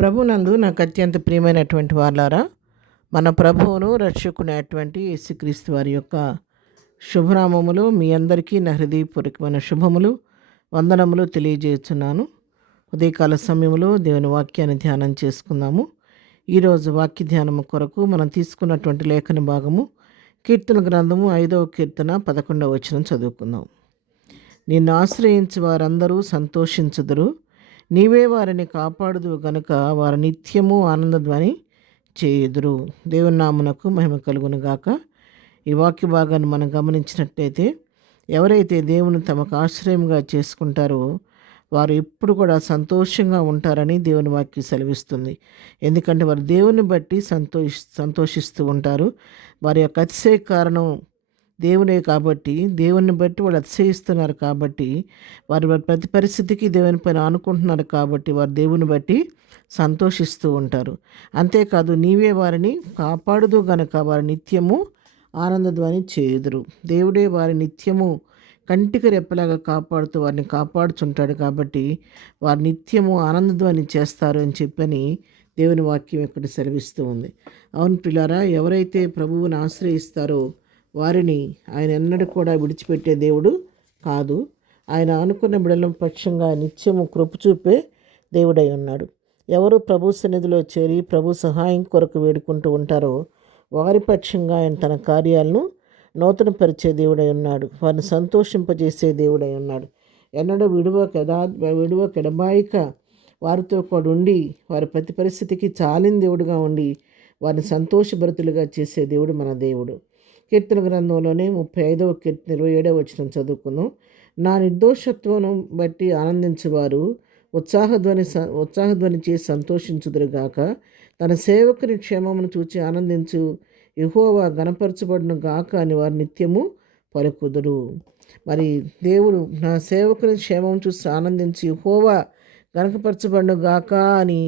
ప్రభునందు నాకు అత్యంత ప్రియమైనటువంటి వాళ్ళారా, మన ప్రభువును రక్షకునేటువంటి యేసుక్రీస్తు వారి యొక్క శుభనామములు మీ అందరికీ నా హృదయపూర్వకమైన శుభములు వందనములు తెలియజేస్తున్నాను. ఉదయకాల సమయంలో దేవుని వాక్యాన్ని ధ్యానం చేసుకుందాము. ఈరోజు వాక్య ధ్యానము కొరకు మనం తీసుకున్నటువంటి లేఖన భాగము కీర్తన గ్రంథము 5వ కీర్తన 11వ వచనం చదువుకుందాం. నిన్ను ఆశ్రయించి వారందరూ సంతోషించుదురు, నీవే వారిని కాపాడుదువు గనుక వారు నిత్యము ఆనందధ్వని చేయుదురు. దేవుని నామునకు మహిమ కలుగును గాక. ఈ వాక్య భాగాన్ని మనం గమనించినట్టయితే, ఎవరైతే దేవుని తమకు ఆశ్రయంగా చేసుకుంటారో వారు ఎప్పుడు కూడా సంతోషంగా ఉంటారని దేవుని వాక్యం సెలవిస్తుంది. ఎందుకంటే వారు దేవుని బట్టి సంతోషిస్తూ ఉంటారు. వారి యొక్క అతిశయ కారణం దేవునే కాబట్టి, దేవుని బట్టి వాళ్ళు అతిశయిస్తున్నారు కాబట్టి, వారి ప్రతి పరిస్థితికి దేవుని పైన అనుకుంటున్నారు కాబట్టి వారు దేవుని బట్టి సంతోషిస్తూ ఉంటారు. అంతేకాదు, నీవే వారిని కాపాడుదు గనక వారి నిత్యము ఆనందధ్వని చేయుదురు. దేవుడే వారి నిత్యము కంటికి రెప్పలాగా కాపాడుతూ వారిని కాపాడుచుంటాడు కాబట్టి వారు నిత్యము ఆనందధ్వని చేస్తారు అని చెప్పని దేవుని వాక్యం ఇక్కడ సెలవిస్తూ ఉంది. అవును ప్రియులారా, ఎవరైతే ప్రభువుని ఆశ్రయిస్తారో వారిని ఆయన ఎన్నడూ కూడా విడిచిపెట్టే దేవుడు కాదు. ఆయన అనుకున్న బిడ్డల పక్షంగా నిత్యము కృప చూపే దేవుడై ఉన్నాడు. ఎవరు ప్రభు సన్నిధిలో చేరి ప్రభు సహాయం కొరకు వేడుకుంటూ ఉంటారో వారి పక్షంగా ఆయన తన కార్యాలను నూతనపరిచే దేవుడై ఉన్నాడు. వారిని సంతోషింపజేసే దేవుడై ఉన్నాడు. ఎన్నడూ విడువక ఎడబాయిక వారితో కూడా ఉండి వారి ప్రతి పరిస్థితికి చాలిన దేవుడుగా ఉండి వారిని సంతోషభరితులుగా చేసే దేవుడు మన దేవుడు. కీర్తన గ్రంథంలోనే 35వ కీర్తన 27వ వచనం చదువుకుందాం. నా నిర్దోషత్వం బట్టి ఆనందించువారు ఉత్సాహధ్వని చేసి సంతోషించుదురుగాక. తన సేవకుని క్షేమమును చూచి ఆనందించు యెహోవా గణపరచబడును గాక అని వారు నిత్యము పలుకుదురు. మరి దేవుడు నా సేవకుని క్షేమం చూసి ఆనందించి యెహోవా గణపరచబడును గాక అని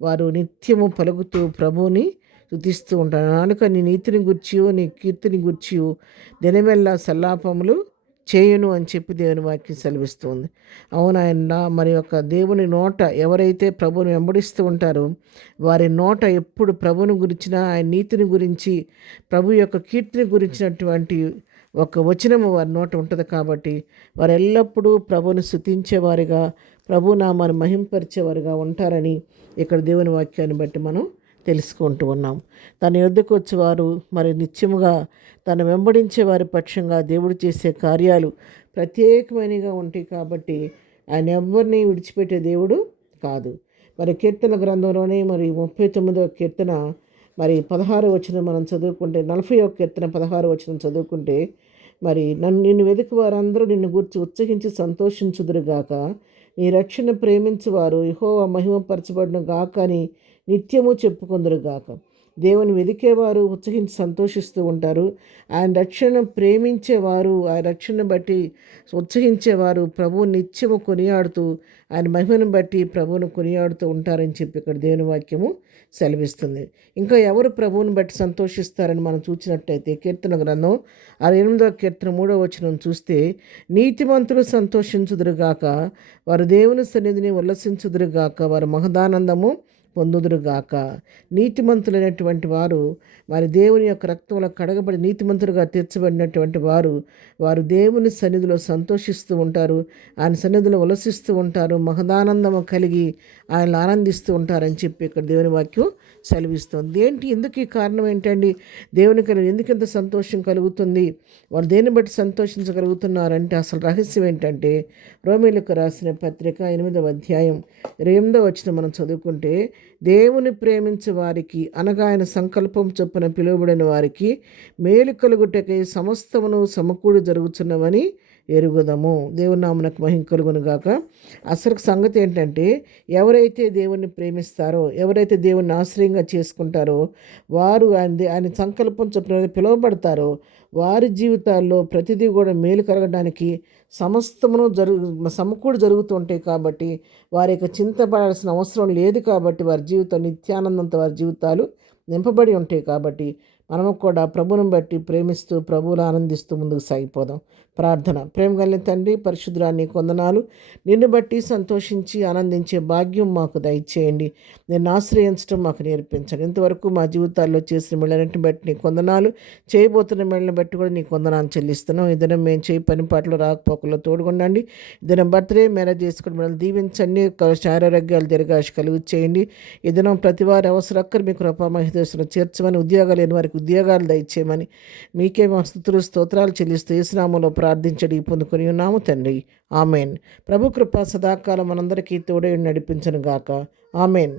వారు నిత్యము పలుకుతూ ప్రభువుని స్తుతిస్తూ ఉంటాను. నానుక నీ నీతిని గుర్చియు నీ కీర్తిని గుర్చియు దినమెల్లా సల్లాపములు చేయును అని చెప్పి దేవుని వాక్యం సెలవిస్తుంది. అవును, ఆయన మరి యొక్క దేవుని నోట ఎవరైతే ప్రభువుని వెంబడిస్తూ ఉంటారో వారి నోట ఎప్పుడు ప్రభువుని గురించిన ఆయన నీతిని గురించి ప్రభు యొక్క కీర్తిని గురించినటువంటి ఒక వచనము వారి నోట ఉంటుంది కాబట్టి వారు ఎల్లప్పుడూ ప్రభువుని స్తుతించేవారిగా ప్రభునామాన్ని మహింపరిచేవారుగా ఉంటారని ఇక్కడ దేవుని వాక్యాన్ని బట్టి మనం తెలుసుకుంటూ ఉన్నాం. తన యొద్దకు వచ్చేవారు మరి నిత్యముగా తను వెంబడించే వారి పక్షంగా దేవుడు చేసే కార్యాలు ప్రత్యేకమైనగా ఉంటాయి కాబట్టి ఆయన ఎవరిని విడిచిపెట్టే దేవుడు కాదు. మరి కీర్తన గ్రంథంలోనే మరి 39వ కీర్తన మరి 16వ వచనం మనం చదువుకుంటే, 40వ కీర్తన 16వ వచనం చదువుకుంటే, మరి నిన్ను వెతుకు వారందరూ నిన్ను గురించి ఉత్సహించి సంతోషించుదురుగాక. నీ రక్షణ ప్రేమించువారు యెహోవా మహిమపరచబడును గాక అని నిత్యము చెప్పుకొందురుగాక. దేవుని వెదికేవారు ఉత్సహించి సంతోషిస్తూ ఉంటారు. ఆయన రక్షణ ప్రేమించేవారు, ఆయన రక్షణ బట్టి ఉత్సహించేవారు ప్రభువుని నిత్యము కొనియాడుతూ ఆయన మహిమను బట్టి ప్రభువును కొనియాడుతూ ఉంటారని చెప్పి ఇక్కడ దేవుని వాక్యము సెలవిస్తుంది. ఇంకా ఎవరు ప్రభువుని బట్టి సంతోషిస్తారని మనం చూసినట్టయితే కీర్తన గ్రంథం 68వ కీర్తన 3వ వచనం చూస్తే, నీతిమంతులు సంతోషించుదురుగాక, వారు దేవుని సన్నిధిని ఉల్లసించుదురుగాక, వారు మహదానందము పొందుదురుగాక. నీతిమంతులైనటువంటి వారు వారి దేవుని యొక్క రక్తంలో కడగబడి నీతిమంతులుగా తీర్చబడినటువంటి వారు దేవుని సన్నిధిలో సంతోషిస్తూ ఉంటారు. ఆయన సన్నిధిలో ఉల్లసిస్తూ ఉంటారు. మహదానందము కలిగి ఆయన ఆనందిస్తూ ఉంటారని చెప్పి ఇక్కడ దేవుని వాక్యం సెలవిస్తుంది. ఎందుకు ఈ కారణం ఏంటండి? దేవునికి ఎందుకు ఇంత సంతోషం కలుగుతుంది? వారు దేన్ని బట్టి సంతోషించగలుగుతున్నారంటే అసలు రహస్యం ఏంటంటే, రోమీయులకు రాసిన పత్రిక 8వ అధ్యాయం 28వ వచనం మనం చదువుకుంటే, దేవుని ప్రేమించే వారికి అనగా ఆయన సంకల్పం చొప్పున పిలువబడిన వారికి మేలు కలుగుటకై సమస్తమును సమకూడి జరుగుతున్నవని ఎరుగుదము. దేవుని నామమునకు మహిమ కలుగును గాక. అసలు సంగతి ఏంటంటే, ఎవరైతే దేవుణ్ణి ప్రేమిస్తారో, ఎవరైతే దేవుణ్ణి ఆశ్రయంగా చేసుకుంటారో వారు ఆయన సంకల్పం చొప్పున పిలువబడతారో వారి జీవితాల్లో ప్రతిదీ కూడా మేలు కలగడానికి సమస్తమును సమకూడి జరుగుతూ ఉంటాయి కాబట్టి వారి యొక్క చింతపడాల్సిన అవసరం లేదు. కాబట్టి వారి జీవితం నిత్యానందంతో వారి జీవితాలు నింపబడి ఉంటాయి. కాబట్టి మనము కూడా ప్రభువును బట్టి ప్రేమిస్తూ ప్రభువును ఆనందిస్తూ ముందుకు సాగిపోదాం. ప్రార్థన. ప్రేమ కలిగిన తండ్రి, పరిశుద్ధుడా నీకు వందనాలు. నిన్ను బట్టి సంతోషించి ఆనందించే భాగ్యం మాకు దయచేయండి. నేను ఆశ్రయించడం మాకు నేర్పించండి. ఇంతవరకు మా జీవితాల్లో చేసిన మెళ్ళన్నింటిని బట్టి నీకు వందనాలు, చేయబోతున్న మెళ్ళని బట్టి కూడా నీకు వందనాలు చెల్లిస్తున్నాం. ఈ దినం మేము చేయి పని పాటలు రాకపోకల్లో తోడుగుండండి. ఈ దినం బర్త్డే మ్యారేజ్ చేసుకుని మిమ్మల్ని దీవించండి. ఆరోగ్యాలు దీర్ఘాయుష కలుగు చేయండి. ఈ దినం ప్రతి వారి అవసరక్కరు మీ కృపా మహిదేశంలో చేర్చమని, ఉద్యోగాలు లేని వారికి ఉద్యోగాలు దయచేయమని మీకే మా స్తుతులు స్తోత్రాలు చెల్లిస్తూ యేసునామములో ప్రార్థించడి పొందుకొని ఉన్నాము తండ్రి. ఆమెన్. ప్రభు కృప సదాకాలం మనందరికీ తోడై నడిపించను గాక. ఆమెన్.